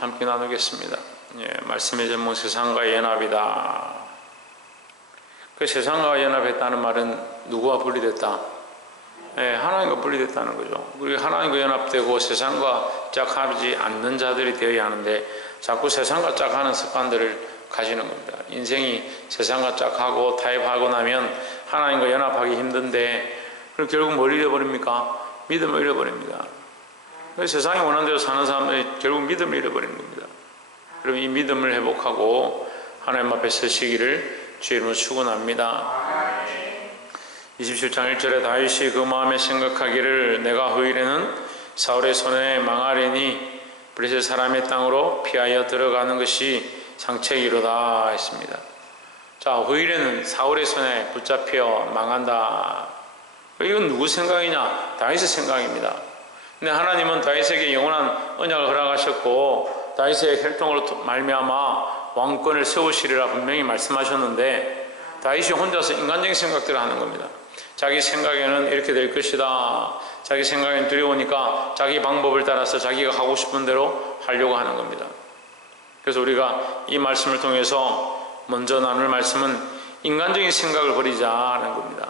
함께 나누겠습니다. 말씀의 제목 세상과의 연합이다. 그 세상과 연합했다는 말은 누구와 분리됐다? 하나님과 분리됐다는 거죠. 우리가 하나님과 연합되고 세상과 짝하지 않는 자들이 되어야 하는데 자꾸 세상과 짝하는 습관들을 가지는 겁니다. 인생이 세상과 짝하고 타협하고 나면 하나님과 연합하기 힘든데 그럼 결국 뭘 잃어버립니까? 믿음을 잃어버립니다. 세상이 원하는 대로 사는 사람들이 결국 믿음을 잃어버리는 겁니다. 그럼 이 믿음을 회복하고 하나님 앞에 서시기를 주의 이름으로 축원합니다. 27장 1절에 다윗이 그 마음에 생각하기를 내가 후일에는 사울의 손에 망하리니 블레셋 사람의 땅으로 피하여 들어가는 것이 상책이로다 했습니다. 자, 후일에는 사울의 손에 붙잡혀 망한다. 이건 누구 생각이냐? 다윗의 생각입니다. 근데 하나님은 다윗에게 영원한 언약을 허락하셨고 다윗의 혈통으로 말미암아 왕권을 세우시리라 분명히 말씀하셨는데 다윗이 혼자서 인간적인 생각들을 하는 겁니다. 자기 생각에는 이렇게 될 것이다. 자기 생각에는 두려우니까 자기 방법을 따라서 자기가 하고 싶은 대로 하려고 하는 겁니다. 그래서 우리가 이 말씀을 통해서 먼저 나눌 말씀은 인간적인 생각을 버리자는 겁니다.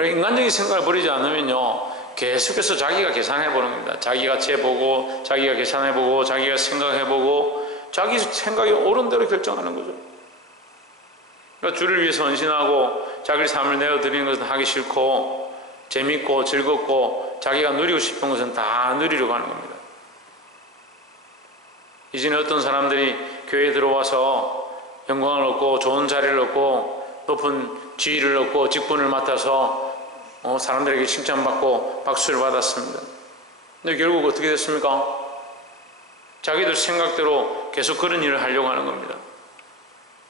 인간적인 생각을 버리지 않으면요 계속해서 자기가 계산해보는 겁니다. 자기가 재보고 자기가 계산해보고 자기가 생각해보고 자기 생각이 옳은 대로 결정하는 거죠. 그러니까 주를 위해서 헌신하고 자기 삶을 내어드리는 것은 하기 싫고 재밌고 즐겁고 자기가 누리고 싶은 것은 다 누리려고 하는 겁니다. 이전에 어떤 사람들이 교회에 들어와서 영광을 얻고 좋은 자리를 얻고 높은 지위를 얻고 직분을 맡아서 사람들에게 칭찬받고 박수를 받았습니다. 근데 결국 어떻게 됐습니까? 자기들 생각대로 계속 그런 일을 하려고 하는 겁니다.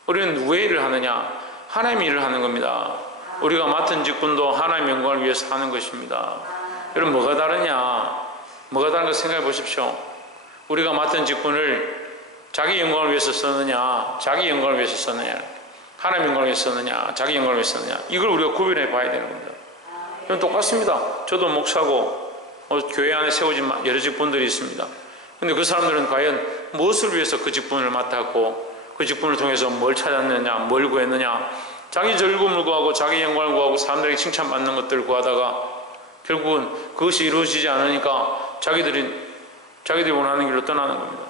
우리는 누구의 일을 하느냐? 하나님의 일을 하는 겁니다. 우리가 맡은 직분도 하나님의 영광을 위해서 하는 것입니다. 여러분 뭐가 다르냐? 뭐가 다른가 생각해 보십시오. 우리가 맡은 직분을 자기 영광을 위해서 쓰느냐? 자기 영광을 위해서 쓰느냐? 하나님의 영광을 위해서 쓰느냐? 자기 영광을 위해서 쓰느냐? 이걸 우리가 구별해 봐야 되는 겁니다. 이건 똑같습니다. 저도 목사고 교회 안에 세워진 여러 직분들이 있습니다. 근데 그 사람들은 과연 무엇을 위해서 그 직분을 맡았고 그 직분을 통해서 뭘 찾았느냐, 뭘 구했느냐, 자기 즐거움을 구하고 자기 영광을 구하고 사람들에게 칭찬받는 것들을 구하다가 결국은 그것이 이루어지지 않으니까 자기들이 원하는 길로 떠나는 겁니다.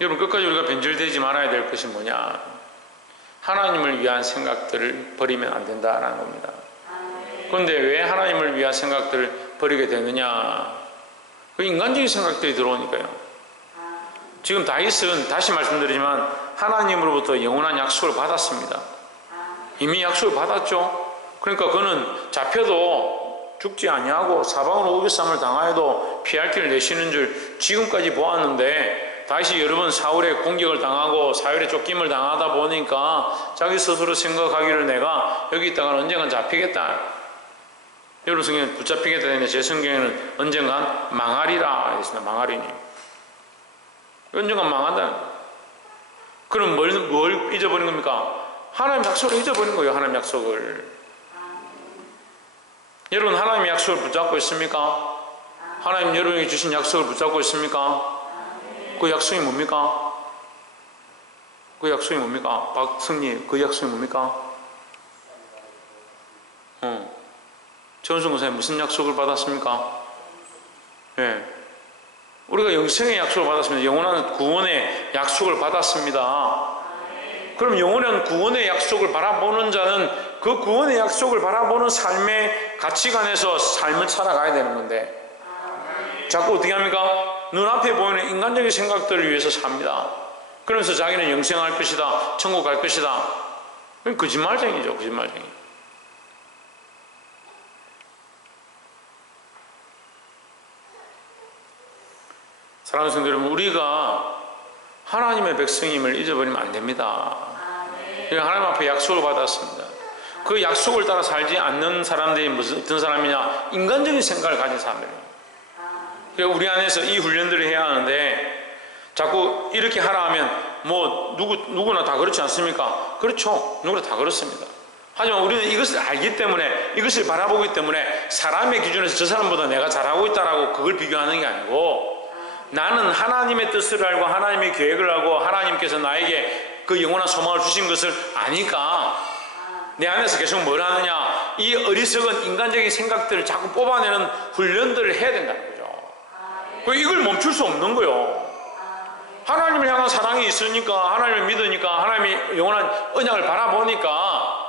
여러분 끝까지 우리가 변질되지 말아야 될 것이 뭐냐? 하나님을 위한 생각들을 버리면 안 된다라는 겁니다. 그런데 왜 하나님을 위한 생각들을 버리게 되느냐? 그 인간적인 생각들이 들어오니까요. 지금 다윗은 다시 말씀드리지만 하나님으로부터 영원한 약속을 받았습니다. 이미 약속을 받았죠. 그러니까 그는 잡혀도 죽지 아니하고 사방으로 우겨쌈을 당하여도 피할 길을 내시는 줄 지금까지 보았는데 다윗이 여러 번 사울의 공격을 당하고 사울의 쫓김을 당하다 보니까 자기 스스로 생각하기를 내가 여기 있다가 언젠간 잡히겠다. 여러분 성경에는 붙잡히겠다 했는데 제 성경에는 언젠간 망하리라 했습니다. 망하리니. 언젠간 망한다. 그럼 뭘 잊어버린 겁니까? 하나님 약속을 잊어버린 거예요. 하나님 약속을. 여러분 하나님의 약속을 붙잡고 있습니까? 하나님 여러분에게 주신 약속을 붙잡고 있습니까? 그 약속이 뭡니까? 그 약속이 뭡니까? 박승리, 그 약속이 뭡니까? 최원순 권사님 무슨 약속을 받았습니까? 우리가 영생의 약속을 받았습니다. 영원한 구원의 약속을 받았습니다. 그럼 영원한 구원의 약속을 바라보는 자는 그 구원의 약속을 바라보는 삶의 가치관에서 삶을 살아가야 되는 건데 자꾸 어떻게 합니까? 눈앞에 보이는 인간적인 생각들을 위해서 삽니다. 그러면서 자기는 영생할 것이다, 천국 갈 것이다. 그건 거짓말쟁이죠. 거짓말쟁이. 사랑하는 성도 여러분, 우리가 하나님의 백성임을 잊어버리면 안 됩니다. 우리가 하나님 앞에 약속을 받았습니다. 그 약속을 따라 살지 않는 사람들이 어떤 사람이냐? 인간적인 생각을 가진 사람들이에요. 그러니까 우리 안에서 이 훈련들을 해야 하는데 자꾸 이렇게 하라 하면 뭐 누구나 다 그렇지 않습니까? 그렇죠. 누구나 다 그렇습니다. 하지만 우리는 이것을 알기 때문에, 이것을 바라보기 때문에 사람의 기준에서 저 사람보다 내가 잘하고 있다라고 그걸 비교하는 게 아니고, 나는 하나님의 뜻을 알고 하나님의 계획을 알고 하나님께서 나에게 그 영원한 소망을 주신 것을 아니까 내 안에서 계속 뭘 하느냐, 이 어리석은 인간적인 생각들을 자꾸 뽑아내는 훈련들을 해야 된다는 거죠. 이걸 멈출 수 없는 거예요. 하나님을 향한 사랑이 있으니까, 하나님을 믿으니까, 하나님의 영원한 언약을 바라보니까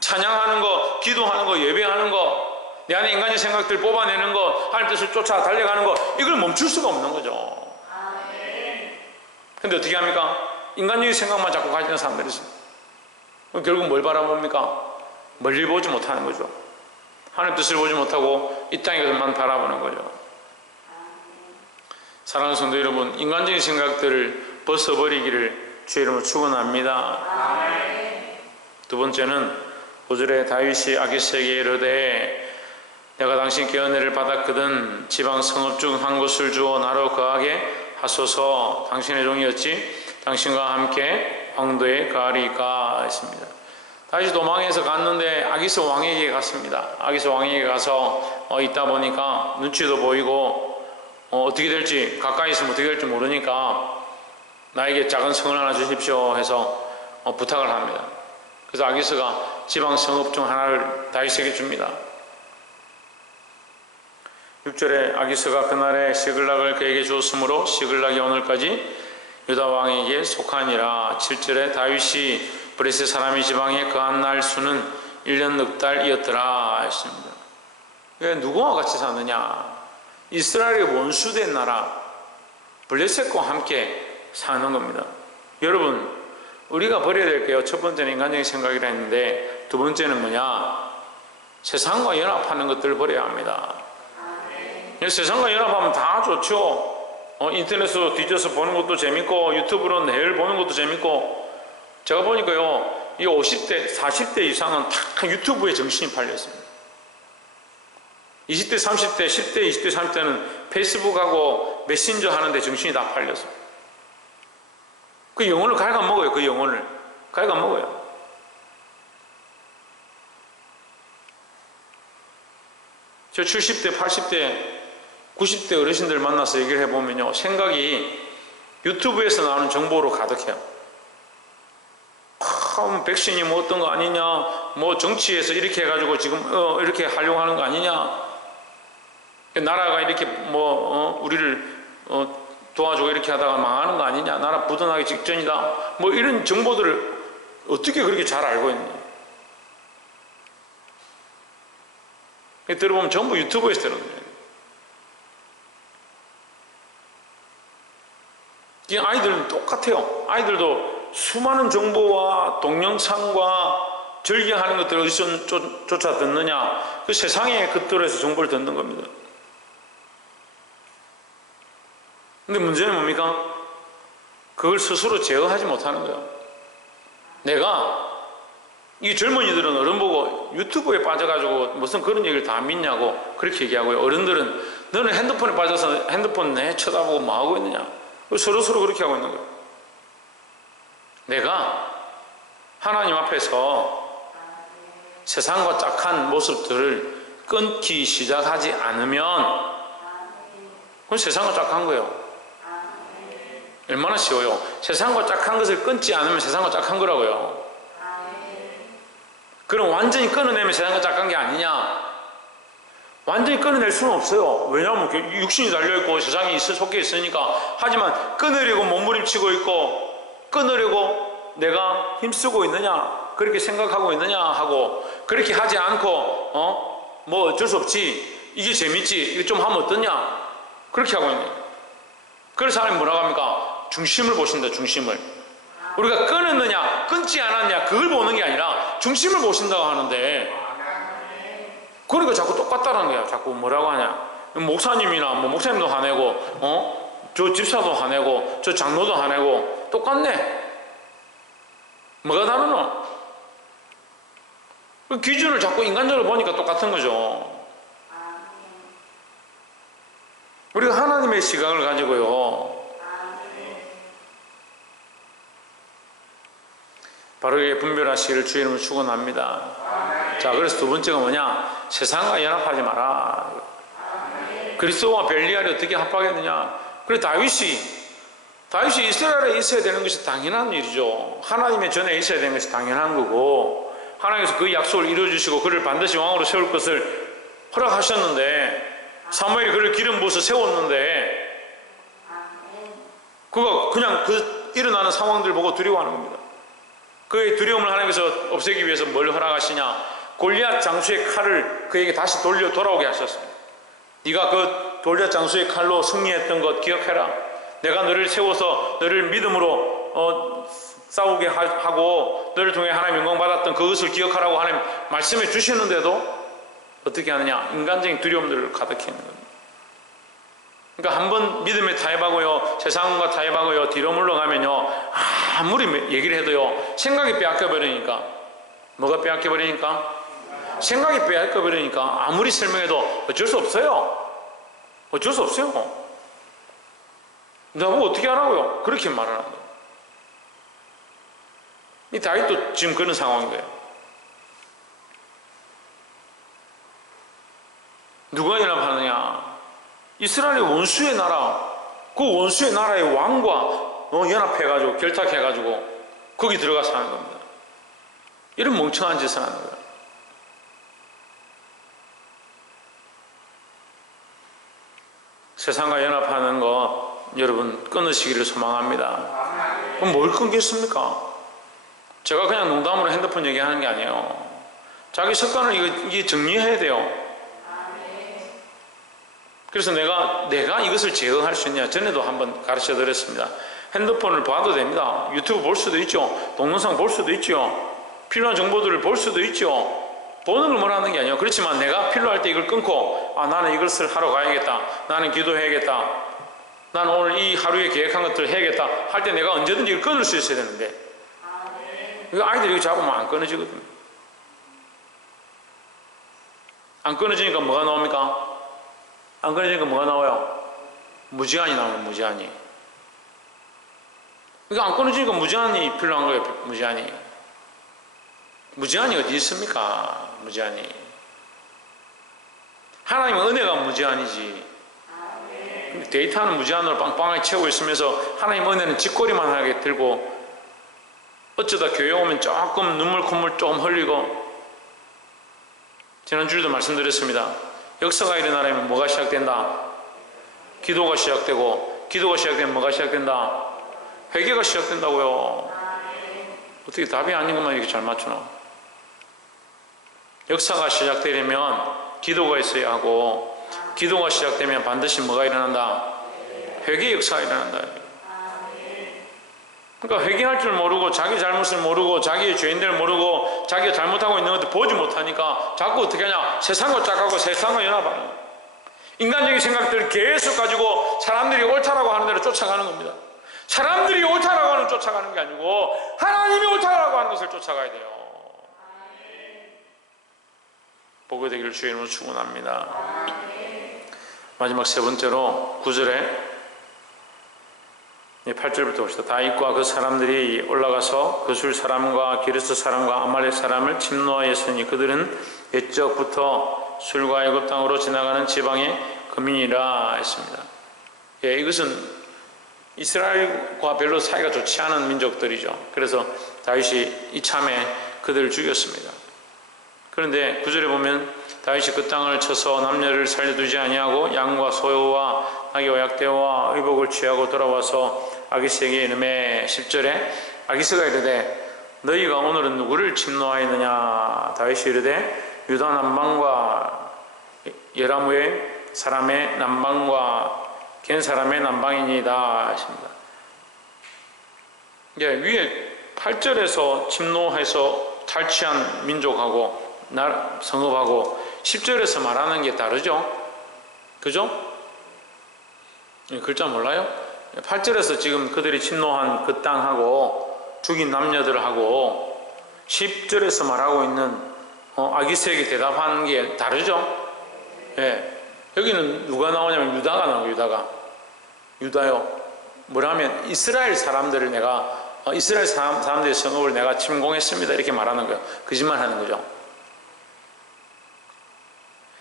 찬양하는 거, 기도하는 거, 예배하는 거, 내 안에 인간의 생각들을 뽑아내는 거, 하나님 뜻을 쫓아 달려가는 거, 이걸 멈출 수가 없는 거죠. 근데 어떻게 합니까? 인간적인 생각만 자꾸 가지는 사람들이 있어요. 결국 뭘 바라봅니까? 멀리 보지 못하는 거죠. 하나님 뜻을 보지 못하고 이 땅의 것만 바라보는 거죠. 사랑하는 성도 여러분, 인간적인 생각들을 벗어버리기를 주의 이름으로 축원합니다. 두 번째는 5절에 다윗이 아기스에게 이르되 내가 당신께 은혜를 받았거든 지방 성읍 중 한 곳을 주어 나로 거하게 하소서. 당신의 종이었지 당신과 함께 왕도에 거하리까 했습니다. 다윗이 도망해서 갔는데 아기스 왕에게 갔습니다. 아기스 왕에게 가서 있다 보니까 눈치도 보이고 어떻게 될지, 가까이 있으면 어떻게 될지 모르니까 나에게 작은 성을 하나 주십시오 해서 부탁을 합니다. 그래서 아기스가 지방 성읍 중 하나를 다윗에게 줍니다. 6절에 아기스가 그날에 시글락을 그에게 주었으므로 시글락이 오늘까지 유다 왕에게 속하니라. 7절에 다윗이 브레스 사람이 지방에 거한 날 수는 1년 넉 달이었더라 했습니다. 그러니까 누구와 같이 사느냐? 이스라엘의 원수된 나라 블레셋과 함께 사는 겁니다. 여러분, 우리가 버려야 될 게요, 첫 번째는 인간적인 생각이라 했는데 두 번째는 뭐냐? 세상과 연합하는 것들을 버려야 합니다. 세상과 연합하면 다 좋죠. 인터넷으로 뒤져서 보는 것도 재밌고 유튜브로 내일 보는 것도 재밌고. 제가 보니까요, 이 50대 40대 이상은 다 유튜브에 정신이 팔려 있습니다. 20대 30대 10대 20대 30대는 페이스북하고 메신저 하는데 정신이 다 팔려서 그 영혼을 갉아먹어요. 그 영혼을 갉아먹어요. 저 70대 80대 90대 어르신들 만나서 얘기를 해보면요, 생각이 유튜브에서 나오는 정보로 가득해요. 백신이 뭐 어떤 거 아니냐, 뭐 정치에서 이렇게 해가지고 지금 이렇게 하려고 하는 거 아니냐, 나라가 이렇게 우리를 도와주고 이렇게 하다가 망하는 거 아니냐, 나라 부도나기 직전이다, 뭐 이런 정보들을 어떻게 그렇게 잘 알고 있느냐. 들어보면 전부 유튜브에서 들은 거예요. 이 아이들은 똑같아요. 아이들도 수많은 정보와 동영상과 즐겨하는 것들을 어디서 쫓아 듣느냐, 그 세상의 것들에서 정보를 듣는 겁니다. 근데 문제는 뭡니까? 그걸 스스로 제어하지 못하는 거예요. 내가, 이 젊은이들은 어른 보고 유튜브에 빠져가지고 무슨 그런 얘기를 다 믿냐고 그렇게 얘기하고요. 어른들은 너는 핸드폰에 빠져서 핸드폰 내 쳐다보고 뭐 하고 있느냐, 서로 그렇게 하고 있는 거예요. 내가 하나님 앞에서 세상과 짝한 모습들을 끊기 시작하지 않으면 그건 세상과 짝한 거예요. 얼마나 쉬워요. 세상과 짝한 것을 끊지 않으면 세상과 짝한 거라고요. 그럼 완전히 끊어내면 세상과 짝한 게 아니냐? 완전히 끊어낼 수는 없어요. 왜냐하면 육신이 달려있고 세상이 속해 있으니까. 하지만 끊으려고 몸부림치고 있고, 끊으려고 내가 힘쓰고 있느냐, 그렇게 생각하고 있느냐 하고, 그렇게 하지 않고 뭐 어쩔 수 없지, 이게 재밌지, 이거 좀 하면 어떠냐, 그렇게 하고 있는 거예요. 그래서 하나님 뭐라고 합니까? 중심을 보신다. 중심을. 우리가 끊었느냐 끊지 않았냐 그걸 보는 게 아니라 중심을 보신다고 하는데, 그러니까 자꾸 똑같다는 거야. 자꾸 뭐라고 하냐, 목사님이나 뭐 목사님도 화내고 저 집사도 화내고 저 장로도 화내고 똑같네. 뭐가 다르노? 그 기준을 자꾸 인간적으로 보니까 똑같은 거죠. 우리가 하나님의 시각을 가지고요, 바르게 분별하시기를 주의 이름으로 축원합니다. 자, 그래서 두 번째가 뭐냐? 세상과 연합하지 마라. 그리스도와 벨리알이 어떻게 합하겠느냐? 그래 다윗이 이스라엘에 있어야 되는 것이 당연한 일이죠. 하나님의 전에 있어야 되는 것이 당연한 거고, 하나님께서 그 약속을 이루어주시고 그를 반드시 왕으로 세울 것을 허락하셨는데, 사무엘이 그를 기름 부어서 세웠는데, 그가 그냥 그 일어나는 상황들 보고 두려워하는 겁니다. 그의 두려움을 하나님께서 없애기 위해서 뭘 허락하시냐? 골리앗 장수의 칼을 그에게 다시 돌아오게 하셨습니다. 네가 그 골리앗 장수의 칼로 승리했던 것 기억해라. 내가 너를 세워서 너를 믿음으로 싸우게 하고 너를 통해 하나님 영광 받았던 그것을 기억하라고 하나님 말씀해 주시는데도 어떻게 하느냐? 인간적인 두려움들을 가득해 있는 겁니다. 그러니까 한번 믿음에 타협하고요, 세상과 타협하고요, 뒤로 물러가면요, 아무리 얘기를 해도요, 생각이 빼앗겨버리니까. 뭐가 빼앗겨버리니까? 생각이 빼앗겨버리니까 아무리 설명해도 어쩔 수 없어요. 어쩔 수 없어요. 나보고 어떻게 하라고요? 그렇게 말하는 거예요. 이 다윗도 지금 그런 상황인 거예요. 누가 연합하느냐? 이스라엘의 원수의 나라, 그 원수의 나라의 왕과 연합해가지고 결탁해가지고 거기 들어가서 하는 겁니다. 이런 멍청한 짓을 하는 거예요. 세상과 연합하는 거 여러분 끊으시기를 소망합니다. 그럼 뭘 끊겠습니까? 제가 그냥 농담으로 핸드폰 얘기하는 게 아니에요. 자기 습관을 이게 정리해야 돼요. 그래서 내가 이것을 제어할 수 있냐, 전에도 한번 가르쳐 드렸습니다. 핸드폰을 봐도 됩니다. 유튜브 볼 수도 있죠. 동영상 볼 수도 있죠. 필요한 정보들을 볼 수도 있죠. 보는 걸 뭐라는 게 아니에요. 그렇지만 내가 필요할 때 이걸 끊고, 나는 이것을 하러 가야겠다, 나는 기도해야겠다, 나는 오늘 이 하루에 계획한 것들을 해야겠다 할 때 내가 언제든지 이걸 끊을 수 있어야 되는데, 이거 아이들이 이거 잡으면 안 끊어지거든요. 안 끊어지니까 뭐가 나옵니까? 안 끊어지니까 뭐가 나와요? 무제한이 나오는, 무제한이. 그러니까 안 끊어지니까 무제한이 필요한 거예요. 무제한이 어디 있습니까? 무제한이. 하나님의 은혜가 무제한이지. 데이터는 무제한으로 빵빵하게 채우고 있으면서 하나님 은혜는 쥐꼬리만 하게 들고, 어쩌다 교회 오면 조금 눈물 콧물 좀 흘리고. 지난주에도 말씀드렸습니다. 역사가 일어나려면 뭐가 시작된다? 기도가 시작되고, 기도가 시작되면 뭐가 시작된다? 회개가 시작된다고요. 어떻게 답이 아닌 것만 이렇게 잘 맞추나? 역사가 시작되려면 기도가 있어야 하고, 기도가 시작되면 반드시 뭐가 일어난다? 회개 역사가 일어난다. 그러니까 회개할 줄 모르고, 자기 잘못을 모르고, 자기의 죄인들을 모르고, 자기가 잘못하고 있는 것도 보지 못하니까 자꾸 어떻게 하냐? 세상과 짝하고 세상과 연합하는 거예요. 인간적인 생각들을 계속 가지고 사람들이 옳다라고 하는 대로 쫓아가는 겁니다. 사람들이 옳다라고 하는 걸 쫓아가는 게 아니고 하나님이 옳다라고 하는 것을 쫓아가야 돼요. 복이 되기를 주의 이름으로 축원합니다. 마지막 세 번째로 9절에 8절부터 봅시다. 다윗과 그 사람들이 올라가서 그술 사람과 기르스 사람과 아말렉 사람을 침노하였으니 그들은 옛적부터 술과 애굽 땅으로 지나가는 지방의 거민이라 했습니다. 이것은 이스라엘과 별로 사이가 좋지 않은 민족들이죠. 그래서 다윗이 이참에 그들을 죽였습니다. 그런데 9절에 보면 다윗이 그 땅을 쳐서 남녀를 살려두지 아니하고 양과 소와 나귀와 약대와 의복을 취하고 돌아와서 아기스에게 이르매 10절에 아기스가 이르되 너희가 오늘은 누구를 침노하였느냐? 다윗이 이르되 유다 남방과 예라무엘 사람의 남방과 겐 사람의 남방이니이다 하십니다. 위에 8절에서 침노해서 탈취한 민족하고 성읍하고 10절에서 말하는 게 다르죠? 그죠? 글자 몰라요? 8절에서 지금 그들이 침노한 그 땅하고 죽인 남녀들하고 10절에서 말하고 있는 아기스에게 대답하는 게 다르죠? 여기는 누가 나오냐면 유다가 나오고, 유다요. 뭐라면 이스라엘 사람들을 내가 이스라엘 사람들의 성읍을 내가 침공했습니다 이렇게 말하는 거예요. 거짓말하는 거죠.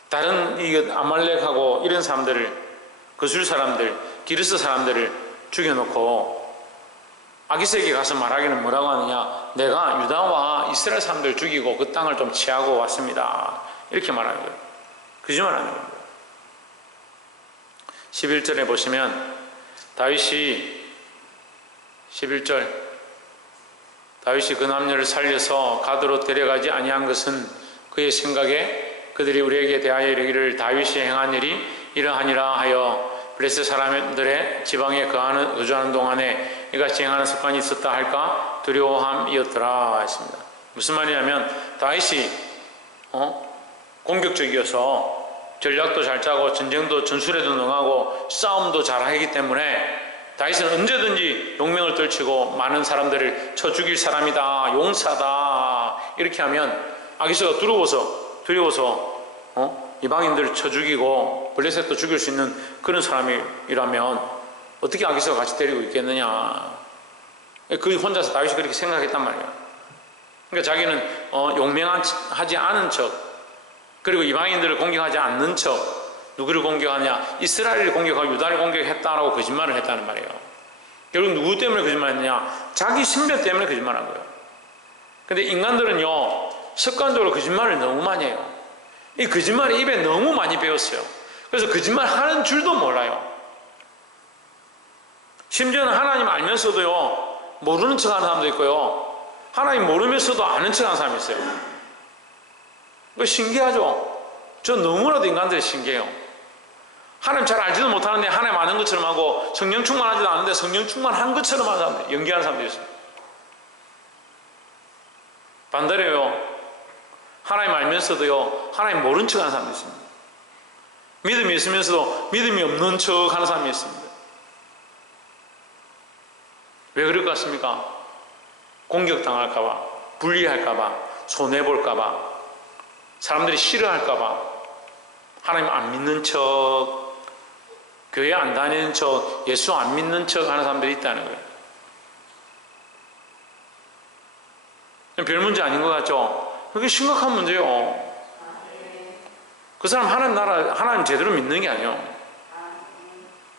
다른 이 아말렉하고 이런 사람들을, 거술 사람들, 기르스 사람들을 죽여놓고 아기스에게 가서 말하기는 뭐라고 하느냐, 내가 유다와 이스라엘 사람들 죽이고 그 땅을 좀 취하고 왔습니다 이렇게 말하는 거예요. 거짓말하는 겁니다. 11절에 보시면 다윗이 11절, 다윗이 그 남녀를 살려서 가드로 데려가지 아니한 것은 그의 생각에 그들이 우리에게 대하여 이르기를 다윗이 행한 일이 이러하니라 하여 블레셋 사람들의 지방에 거주하는 동안에 이같이 행하는 습관이 있었다 할까 두려워함이었더라 했습니다. 무슨 말이냐면 다윗이 공격적이어서 전략도 잘 짜고 전쟁도 전술에도 능하고 싸움도 잘하기 때문에 다윗은 언제든지 용맹을 떨치고 많은 사람들을 쳐 죽일 사람이다, 용사다 이렇게 하면 아기스가 두려워서 이방인들을 쳐 죽이고 블레셋도 죽일 수 있는 그런 사람이라면 어떻게 아기스가 같이 데리고 있겠느냐. 그 혼자서 다윗이 그렇게 생각했단 말이에요. 그러니까 자기는 용맹하지 않은 척, 그리고 이방인들을 공격하지 않는 척, 누구를 공격하냐, 이스라엘을 공격하고 유다를 공격했다라고 거짓말을 했다는 말이에요. 결국 누구 때문에 거짓말했냐, 자기 신변 때문에 거짓말한 거예요. 근데 인간들은요 습관적으로 거짓말을 너무 많이 해요. 이 거짓말이 입에 너무 많이 배웠어요. 그래서 거짓말 하는 줄도 몰라요. 심지어는 하나님 알면서도요 모르는 척 하는 사람도 있고요, 하나님 모르면서도 아는 척 하는 사람이 있어요. 그거 신기하죠? 저 너무나도 인간들이 신기해요. 하나님 잘 알지도 못하는데 하나님 아는 것처럼 하고, 성령 충만하지도 않은데 성령 충만한 것처럼 하는 사람들, 연기하는 사람들이 있어요. 반대로요, 하나님 알면서도요 하나님 모른 척 하는 사람도 있습니다. 믿음이 있으면서도 믿음이 없는 척 하는 사람이 있습니다. 왜 그럴 것 같습니까? 공격당할까봐, 불리할까봐, 손해볼까봐, 사람들이 싫어할까봐, 하나님 안 믿는 척, 교회 안 다니는 척, 예수 안 믿는 척 하는 사람들이 있다는 거예요. 별 문제 아닌 것 같죠? 그게 심각한 문제예요. 그 사람 하나님 나라, 하나님 제대로 믿는 게 아니에요.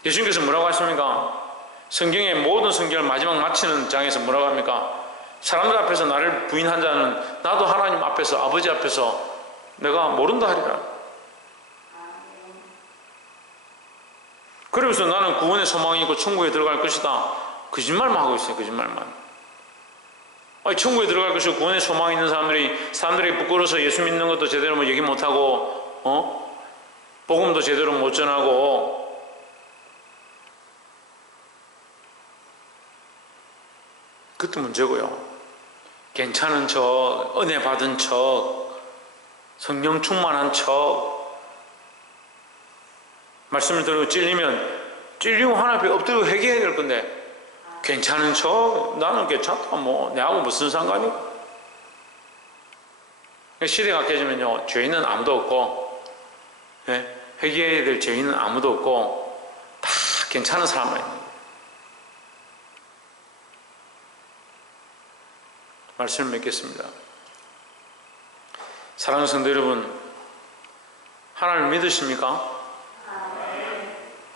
예수님께서 뭐라고 하십니까? 성경의 모든 성경을 마지막 마치는 장에서 뭐라고 합니까? 사람들 앞에서 나를 부인한 자는 나도 하나님 앞에서, 아버지 앞에서 내가 모른다 하리라. 그러면서 나는 구원의 소망이 있고 천국에 들어갈 것이다, 거짓말만 하고 있어요. 거짓말만. 아니, 천국에 들어갈 것이고 구원의 소망이 있는 사람들이 부끄러워서 예수 믿는 것도 제대로 얘기 못하고 복음도 제대로 못 전하고, 그것도 문제고요. 괜찮은 척, 은혜 받은 척, 성령 충만한 척, 말씀을 들고 찔리고 하나님 앞에 엎드리고 회개해야 될 건데 괜찮은 척, 나는 괜찮다, 뭐 내하고 무슨 상관이고. 시대가 깨지면요 죄인은 아무도 없고, 회개해야 될 죄인은 아무도 없고 다 괜찮은 사람만 있는 거예요. 말씀을 맺겠습니다. 사랑하는 성도 여러분, 하나님을 믿으십니까?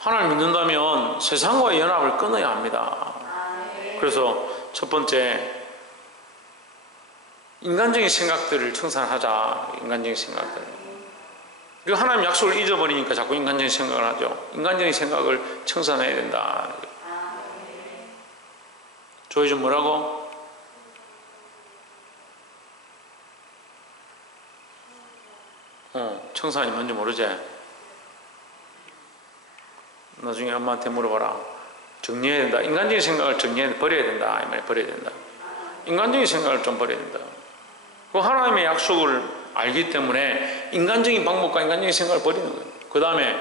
하나님을 믿는다면 세상과의 연합을 끊어야 합니다. 그래서 첫 번째, 인간적인 생각들을 청산하자. 인간적인 생각들. 그리고 하나님 약속을 잊어버리니까 자꾸 인간적인 생각을 하죠. 인간적인 생각을 청산해야 된다. 조회전 뭐라고? 청산이 뭔지 모르지? 나중에 엄마한테 물어봐라. 정리해야 된다. 인간적인 생각을 버려야 된다. 이 말에 버려야 된다. 인간적인 생각을 좀 버려야 된다. 그 하나님의 약속을 알기 때문에 인간적인 방법과 인간적인 생각을 버리는 거예요. 그 다음에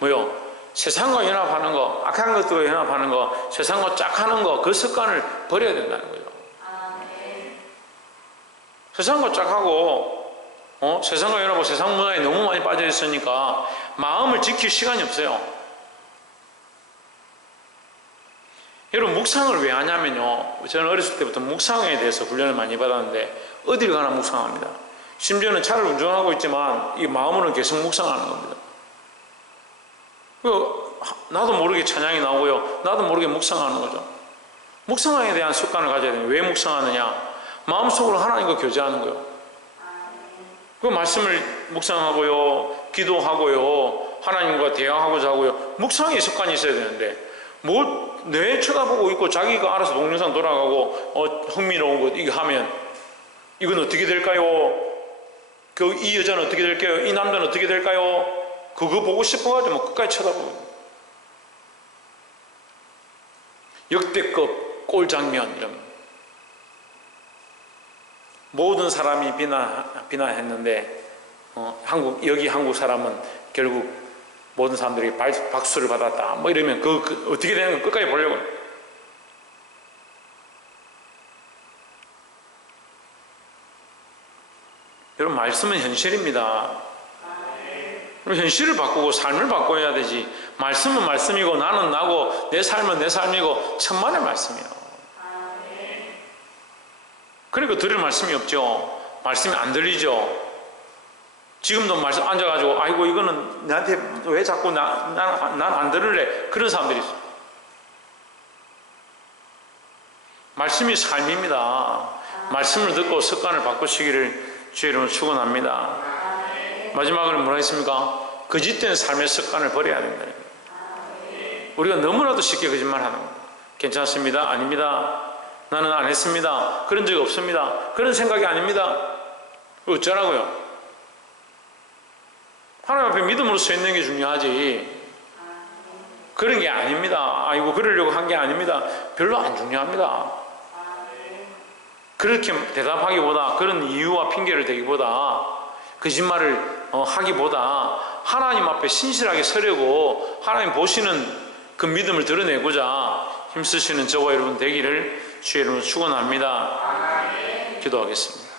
뭐요? 세상과 연합하는 거, 악한 것들과 연합하는 거, 세상과 짝하는 거, 그 습관을 버려야 된다는 거죠. 세상과 짝하고 세상과 연합하고 세상 문화에 너무 많이 빠져 있으니까 마음을 지킬 시간이 없어요. 여러분 묵상을 왜 하냐면요, 저는 어렸을 때부터 묵상에 대해서 훈련을 많이 받았는데 어딜 가나 묵상합니다. 심지어는 차를 운전하고 있지만 이 마음으로는 계속 묵상하는 겁니다. 나도 모르게 찬양이 나오고요, 나도 모르게 묵상하는 거죠. 묵상에 대한 습관을 가져야 돼요. 왜 묵상하느냐? 마음속으로 하나님과 교제하는 거예요. 그 말씀을 묵상하고요, 기도하고요, 하나님과 대화하고자 하고요. 묵상의 습관이 있어야 되는데 내 쳐다보고 있고 자기가 알아서 동영상 돌아가고 흥미로운 것 이거 하면 이건 어떻게 될까요? 이 여자는 어떻게 될까요? 이 남자는 어떻게 될까요? 그거 보고 싶어가지고 뭐 끝까지 쳐다보고 역대급 꼴장면 이런 모든 사람이 비난했는데 여기 한국 사람은 결국 모든 사람들이 박수를 받았다 뭐 이러면 어떻게 되는 건 끝까지 보려고. 여러분 말씀은 현실입니다. 현실을 바꾸고 삶을 바꿔야 되지. 말씀은 말씀이고 나는 나고 내 삶은 내 삶이고 천만의 말씀이에요. 그러니까 들을 말씀이 없죠. 말씀이 안 들리죠. 지금도 말씀 앉아가지고 아이고 이거는 나한테 왜 자꾸 난 안 들을래 그런 사람들이 있어요. 말씀이 삶입니다. 말씀을 듣고 습관을 바꾸시기를 주의 이름으로 축원합니다. 마지막으로 뭐라 했습니까? 거짓된 삶의 습관을 버려야 된다. 우리가 너무나도 쉽게 거짓말하는 겁니다. 괜찮습니다. 아닙니다. 나는 안 했습니다. 그런 적 없습니다. 그런 생각이 아닙니다. 어쩌라고요? 하나님 앞에 믿음으로 서 있는 게 중요하지 그런 게 아닙니다. 아이고 그러려고 한 게 아닙니다. 별로 안 중요합니다. 그렇게 대답하기보다 그런 이유와 핑계를 대기보다 거짓말을 하기보다 하나님 앞에 신실하게 서려고 하나님 보시는 그 믿음을 드러내고자 힘쓰시는 저와 여러분 되기를 주의 이름으로 축원합니다. 기도하겠습니다.